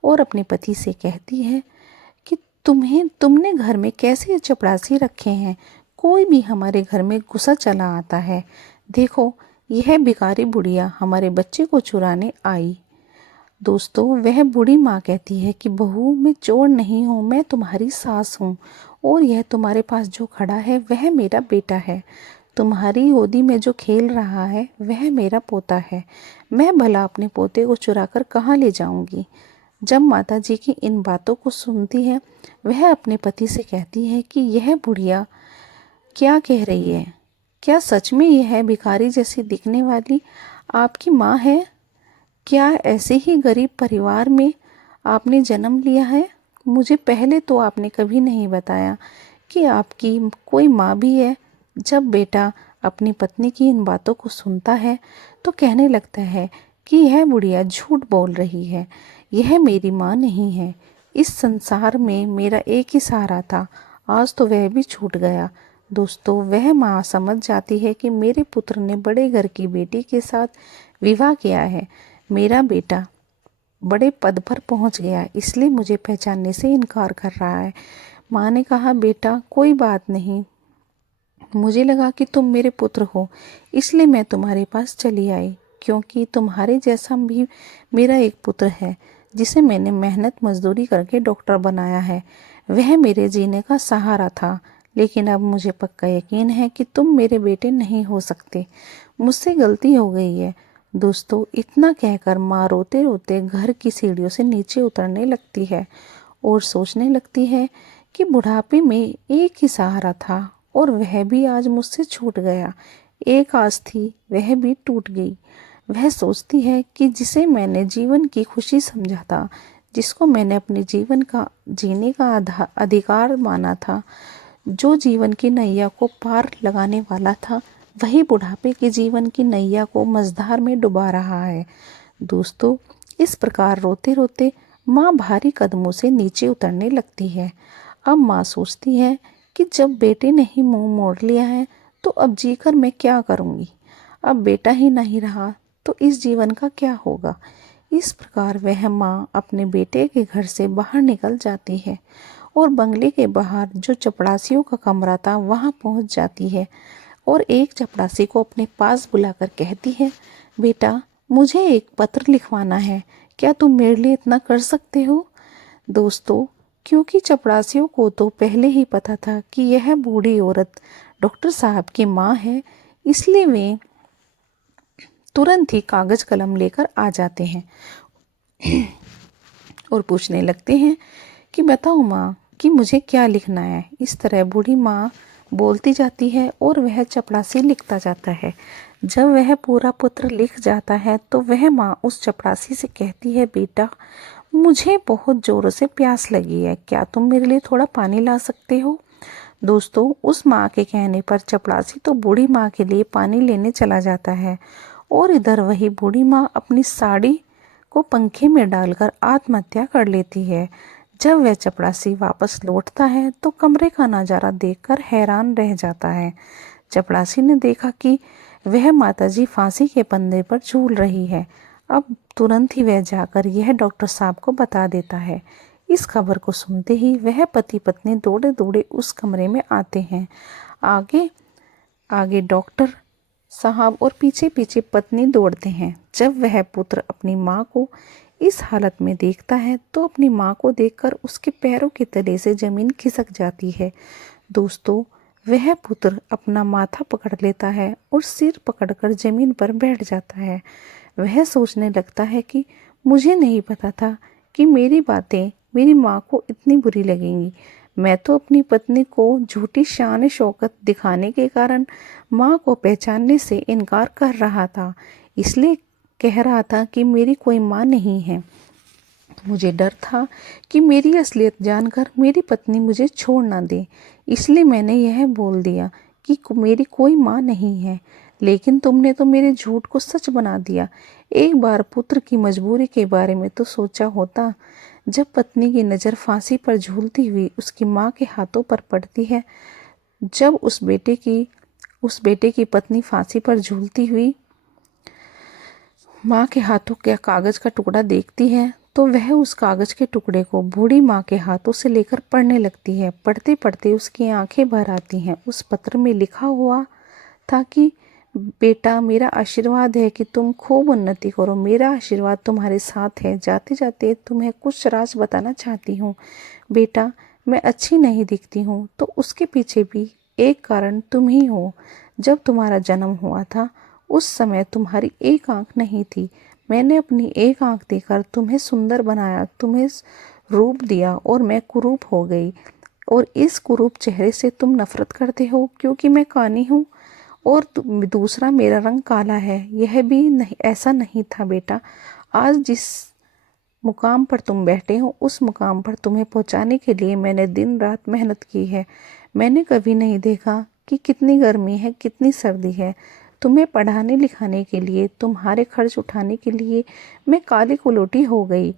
और अपने पति से कहती है कि तुमने घर में कैसे चपरासी रखे हैं, कोई भी हमारे घर में घुसा चला आता है। देखो, यह भिखारी बुढ़िया हमारे बच्चे को चुराने आई। दोस्तों, वह बूढ़ी माँ कहती है कि बहू, मैं चोर नहीं हूँ, मैं तुम्हारी सास हूँ और यह तुम्हारे पास जो खड़ा है वह मेरा बेटा है। तुम्हारी गोदी में जो खेल रहा है वह मेरा पोता है। मैं भला अपने पोते को चुराकर कहाँ ले जाऊंगी। जब माता जी की इन बातों को सुनती है वह अपने पति से कहती है कि यह बुढ़िया क्या कह रही है, क्या सच में यह भिखारी जैसी दिखने वाली आपकी माँ है? क्या ऐसे ही गरीब परिवार में आपने जन्म लिया है? मुझे पहले तो आपने कभी नहीं बताया कि आपकी कोई माँ भी है। जब बेटा अपनी पत्नी की इन बातों को सुनता है तो कहने लगता है कि यह बुढ़िया झूठ बोल रही है, यह मेरी माँ नहीं है। इस संसार में मेरा एक ही सहारा था, आज तो वह भी छूट गया। दोस्तों, वह माँ समझ जाती है कि मेरे पुत्र ने बड़े घर की बेटी के साथ विवाह किया है। मेरा बेटा बड़े पद पर पहुंच गया, इसलिए मुझे पहचानने से इनकार कर रहा है। माँ ने कहा, बेटा कोई बात नहीं, मुझे लगा कि तुम मेरे पुत्र हो, इसलिए मैं तुम्हारे पास चली आई, क्योंकि तुम्हारे जैसा भी मेरा एक पुत्र है जिसे मैंने मेहनत मजदूरी करके डॉक्टर बनाया है। वह मेरे जीने का सहारा था, लेकिन अब मुझे पक्का यकीन है कि तुम मेरे बेटे नहीं हो सकते। मुझसे गलती हो गई है। दोस्तों, इतना कहकर माँ रोते रोते घर की सीढ़ियों से नीचे उतरने लगती है और सोचने लगती है कि बुढ़ापे में एक ही सहारा था और वह भी आज मुझसे छूट गया। एक आस थी, वह भी टूट गई। वह सोचती है कि जिसे मैंने जीवन की खुशी समझा था, जिसको मैंने अपने जीवन का जीने का अधिकार माना था, जो जीवन की नैया को पार लगाने वाला था, वही बुढ़ापे के जीवन की नैया को मझधार में डुबा रहा है। दोस्तों, इस प्रकार रोते रोते माँ भारी कदमों से नीचे उतरने लगती है। अब माँ सोचती है कि जब बेटे ने ही मुंह मोड़ लिया है तो अब जीकर मैं क्या करूँगी। अब बेटा ही नहीं रहा तो इस जीवन का क्या होगा। इस प्रकार वह माँ अपने बेटे के घर से बाहर निकल जाती है और बंगले के बाहर जो चपरासियों का कमरा था वहाँ पहुँच जाती है और एक चपरासी को अपने पास बुलाकर कहती है, बेटा मुझे एक पत्र लिखवाना है, क्या तुम मेरे लिए इतना कर सकते हो। दोस्तों, क्योंकि चपरासियों को तो पहले ही पता था कि यह बूढ़ी औरत डॉक्टर साहब की माँ है, इसलिए वे तुरंत ही कागज कलम लेकर आ जाते हैं और पूछने लगते हैं कि बताओ माँ कि मुझे क्या लिखना है। इस तरह बूढ़ी माँ बोलती जाती है और वह चपरासी लिखता जाता है। जब वह पूरा पत्र लिख जाता है तो वह माँ उस चपरासी से कहती है, बेटा मुझे बहुत ज़ोरों से प्यास लगी है, क्या तुम मेरे लिए थोड़ा पानी ला सकते हो। दोस्तों, उस माँ के कहने पर चपड़ासी तो बूढ़ी माँ के लिए पानी लेने चला जाता है और इधर वही बूढ़ी माँ अपनी साड़ी को पंखे में डालकर आत्महत्या कर लेती है। जब वह चपड़ासी वापस लौटता है तो कमरे का नज़ारा देखकर हैरान रह जाता है। चपड़ासी ने देखा कि वह माताजी फांसी के फंदे पर झूल रही है। अब तुरंत ही वह जाकर यह डॉक्टर साहब को बता देता है। इस खबर को सुनते ही वह पति पत्नी दौड़े दौड़े उस कमरे में आते हैं। आगे आगे डॉक्टर साहब और पीछे पीछे पत्नी दौड़ते हैं। जब वह पुत्र अपनी माँ को इस हालत में देखता है तो अपनी माँ को देखकर उसके पैरों के तले से जमीन खिसक जाती है। दोस्तों, वह पुत्र अपना माथा पकड़ लेता है और सिर पकड़कर जमीन पर बैठ जाता है। वह सोचने लगता है कि मुझे नहीं पता था कि मेरी बातें मेरी माँ को इतनी बुरी लगेंगी। मैं तो अपनी पत्नी को झूठी शान शौकत दिखाने के कारण माँ को पहचानने से इनकार कर रहा था, इसलिए कह रहा था कि मेरी कोई माँ नहीं है। मुझे डर था कि मेरी असलियत जानकर मेरी पत्नी मुझे छोड़ ना दे, इसलिए मैंने यह बोल दिया कि मेरी कोई माँ नहीं है। लेकिन तुमने तो मेरे झूठ को सच बना दिया। एक बार पुत्र की मजबूरी के बारे में तो सोचा होता। जब पत्नी की नज़र फांसी पर झूलती हुई उसकी माँ के हाथों पर पड़ती है, जब उस बेटे की पत्नी फांसी पर झूलती हुई माँ के हाथों के कागज का टुकड़ा देखती है तो वह उस कागज के टुकड़े को बूढ़ी माँ के हाथों से लेकर पढ़ने लगती है। पढ़ते पढ़ते उसकी आंखें भर आती हैं। उस पत्र में लिखा हुआ था कि बेटा, मेरा आशीर्वाद है कि तुम खूब उन्नति करो। मेरा आशीर्वाद तुम्हारे साथ है। जाते जाते तुम्हें कुछ राज बताना चाहती हूँ। बेटा, मैं अच्छी नहीं दिखती हूँ तो उसके पीछे भी एक कारण तुम ही हो। जब तुम्हारा जन्म हुआ था उस समय तुम्हारी एक आंख नहीं थी। मैंने अपनी एक आंख देकर तुम्हें सुंदर बनाया, तुम्हें रूप दिया और मैं कुरूप हो गई। और इस कुरूप चेहरे से तुम नफरत करते हो क्योंकि मैं कानी हूँ और दूसरा मेरा रंग काला है। यह भी नहीं, ऐसा नहीं था बेटा। आज जिस मुकाम पर तुम बैठे हो उस मुकाम पर तुम्हें पहुंचाने के लिए मैंने दिन रात मेहनत की है। मैंने कभी नहीं देखा कि कितनी गर्मी है, कितनी सर्दी है। तुम्हें पढ़ाने लिखाने के लिए, तुम्हारे खर्च उठाने के लिए मैं काली कुलोटी हो गई।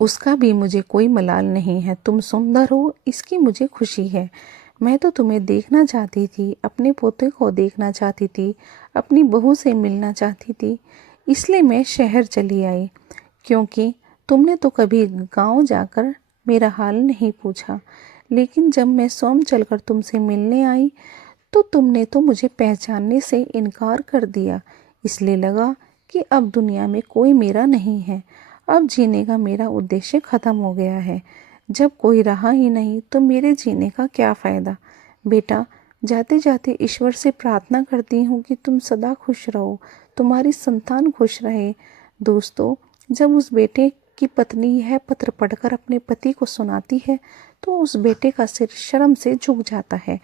उसका भी मुझे कोई मलाल नहीं है। तुम सुंदर हो, इसकी मुझे खुशी है। मैं तो तुम्हें देखना चाहती थी, अपने पोते को देखना चाहती थी, अपनी बहू से मिलना चाहती थी, इसलिए मैं शहर चली आई। क्योंकि तुमने तो कभी गांव जाकर मेरा हाल नहीं पूछा। लेकिन जब मैं स्वयं चलकर तुमसे मिलने आई तो तुमने तो मुझे पहचानने से इनकार कर दिया। इसलिए लगा कि अब दुनिया में कोई मेरा नहीं है। अब जीने का मेरा उद्देश्य खत्म हो गया है। जब कोई रहा ही नहीं तो मेरे जीने का क्या फ़ायदा। बेटा, जाते जाते ईश्वर से प्रार्थना करती हूँ कि तुम सदा खुश रहो, तुम्हारी संतान खुश रहे। दोस्तों, जब उस बेटे की पत्नी यह पत्र पढ़कर अपने पति को सुनाती है तो उस बेटे का सिर शर्म से झुक जाता है।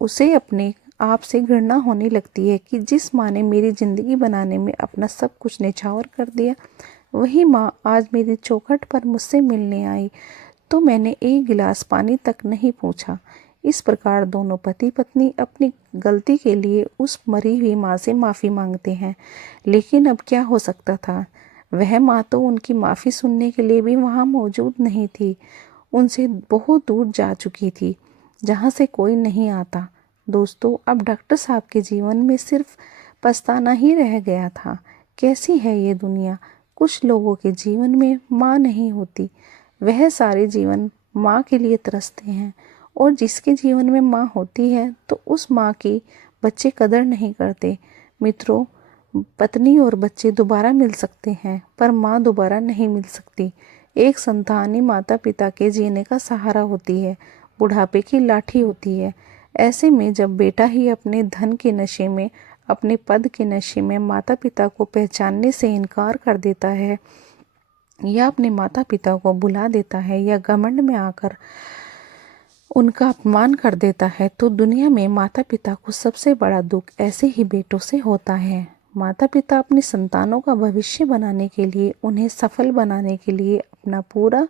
उसे अपने आप से घृणा होने लगती है कि जिस माँ ने मेरी ज़िंदगी बनाने में अपना सब कुछ न्यौछावर कर दिया, वही माँ आज मेरी चौखट पर मुझसे मिलने आई तो मैंने एक गिलास पानी तक नहीं पूछा। इस प्रकार दोनों पति पत्नी अपनी गलती के लिए उस मरी हुई माँ से माफ़ी मांगते हैं। लेकिन अब क्या हो सकता था, वह माँ तो उनकी माफ़ी सुनने के लिए भी वहाँ मौजूद नहीं थी। उनसे बहुत दूर जा चुकी थी, जहाँ से कोई नहीं आता। दोस्तों, अब डॉक्टर साहब के जीवन में सिर्फ पछताना ही रह गया था। कैसी है ये दुनिया। कुछ लोगों के जीवन में माँ नहीं होती, वह सारे जीवन माँ के लिए तरसते हैं। और जिसके जीवन में माँ होती है तो उस माँ की बच्चे कदर नहीं करते। मित्रों, पत्नी और बच्चे दोबारा मिल सकते हैं पर माँ दोबारा नहीं मिल सकती। एक संतान ही माता पिता के जीने का सहारा होती है, बुढ़ापे की लाठी होती है। ऐसे में जब बेटा ही अपने धन के नशे में, अपने पद के नशे में माता पिता को पहचानने से इनकार कर देता है या अपने माता पिता को भुला देता है या घमंड में आकर उनका अपमान कर देता है तो दुनिया में माता पिता को सबसे बड़ा दुख ऐसे ही बेटों से होता है। माता पिता अपनी संतानों का भविष्य बनाने के लिए, उन्हें सफल बनाने के लिए अपना पूरा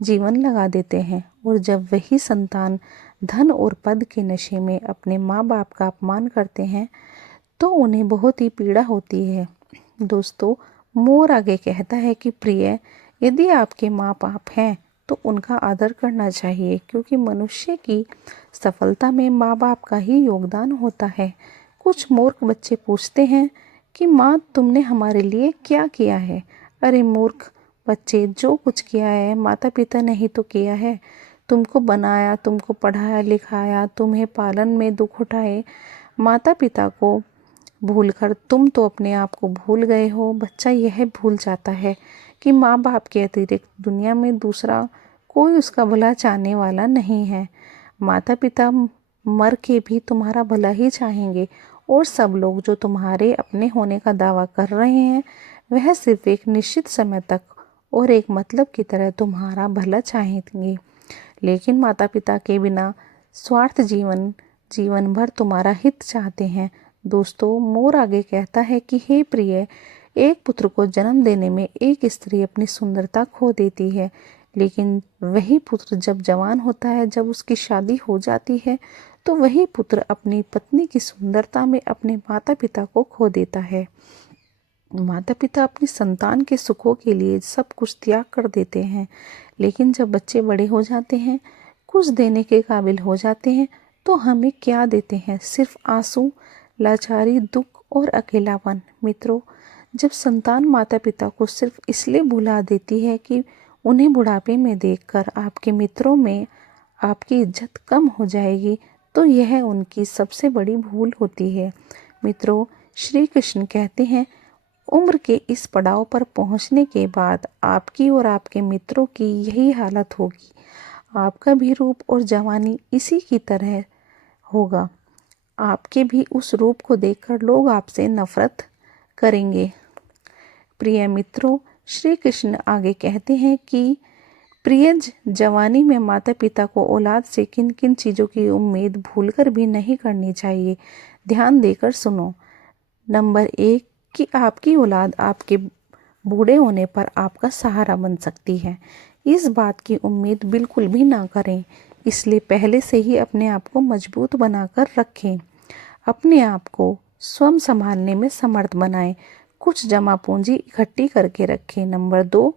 जीवन लगा देते हैं। और जब वही संतान धन और पद के नशे में अपने माँ बाप का अपमान करते हैं तो उन्हें बहुत ही पीड़ा होती है। दोस्तों, मोर आगे कहता है कि प्रिय, यदि आपके माँ बाप हैं तो उनका आदर करना चाहिए, क्योंकि मनुष्य की सफलता में माँ बाप का ही योगदान होता है। कुछ मूर्ख बच्चे पूछते हैं कि माँ, तुमने हमारे लिए क्या किया है? अरे मूर्ख बच्चे, जो कुछ किया है माता पिता ने ही तो किया है। तुमको बनाया, तुमको पढ़ाया लिखाया, तुम्हें पालन में दुख उठाए। माता पिता को भूलकर तुम तो अपने आप को भूल गए हो। बच्चा यह भूल जाता है कि माँ बाप के अतिरिक्त दुनिया में दूसरा कोई उसका भला चाहने वाला नहीं है। माता पिता मर के भी तुम्हारा भला ही चाहेंगे, और सब लोग जो तुम्हारे अपने होने का दावा कर रहे हैं वह सिर्फ एक निश्चित समय तक और एक मतलब की तरह तुम्हारा भला चाहेंगे, लेकिन माता पिता के बिना स्वार्थ जीवन भर तुम्हारा हित चाहते हैं। दोस्तों, मोर आगे कहता है कि हे प्रिय, एक पुत्र को जन्म देने में एक स्त्री अपनी सुंदरता खो देती है, लेकिन वही पुत्र जब जवान होता है, जब उसकी शादी हो जाती है, तो वही पुत्र अपनी पत्नी की सुंदरता में अपने माता पिता को खो देता है। माता पिता अपनी संतान के सुखों के लिए सब कुछ त्याग कर देते हैं, लेकिन जब बच्चे बड़े हो जाते हैं, कुछ देने के काबिल हो जाते हैं, तो हमें क्या देते हैं? सिर्फ आंसू, लाचारी, दुख और अकेलापन। मित्रों, जब संतान माता पिता को सिर्फ इसलिए भुला देती है कि उन्हें बुढ़ापे में देखकर आपके मित्रों में आपकी इज्जत कम हो जाएगी, तो यह उनकी सबसे बड़ी भूल होती है। मित्रों, श्री कृष्ण कहते हैं, उम्र के इस पड़ाव पर पहुंचने के बाद आपकी और आपके मित्रों की यही हालत होगी। आपका भी रूप और जवानी इसी की तरह होगा। आपके भी उस रूप को देखकर लोग आपसे नफरत करेंगे। प्रिय मित्रों, श्री कृष्ण आगे कहते हैं कि प्रियज, जवानी में माता पिता को औलाद से किन किन चीज़ों की उम्मीद भूलकर भी नहीं करनी चाहिए। ध्यान देकर सुनो। नंबर 1, कि आपकी औलाद आपके बूढ़े होने पर आपका सहारा बन सकती है। इस बात की उम्मीद बिल्कुल भी ना करें, इसलिए पहले से ही अपने आप को मजबूत बनाकर रखें। अपने आप को स्वयं संभालने में समर्थ बनाएं। कुछ जमा पूंजी इकट्ठी करके रखें। नंबर 2,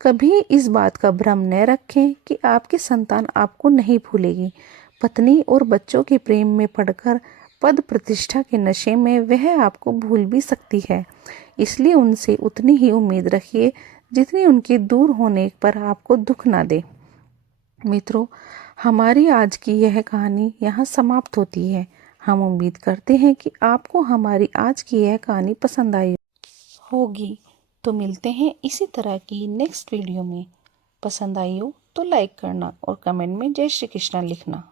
कभी इस बात का भ्रम न रखें कि आपकी संतान आपको नहीं भूलेगी। पत्नी और बच्चों के प्रेम में पड़कर पद प्रतिष्ठा के नशे में वह आपको भूल भी सकती है, इसलिए उनसे उतनी ही उम्मीद रखिए जितनी उनके दूर होने पर आपको दुख ना दे। मित्रों, हमारी आज की यह कहानी यहाँ समाप्त होती है। हम उम्मीद करते हैं कि आपको हमारी आज की यह कहानी पसंद आई होगी। तो मिलते हैं इसी तरह की नेक्स्ट वीडियो में। पसंद आई हो तो लाइक करना और कमेंट में जय श्री कृष्णा लिखना।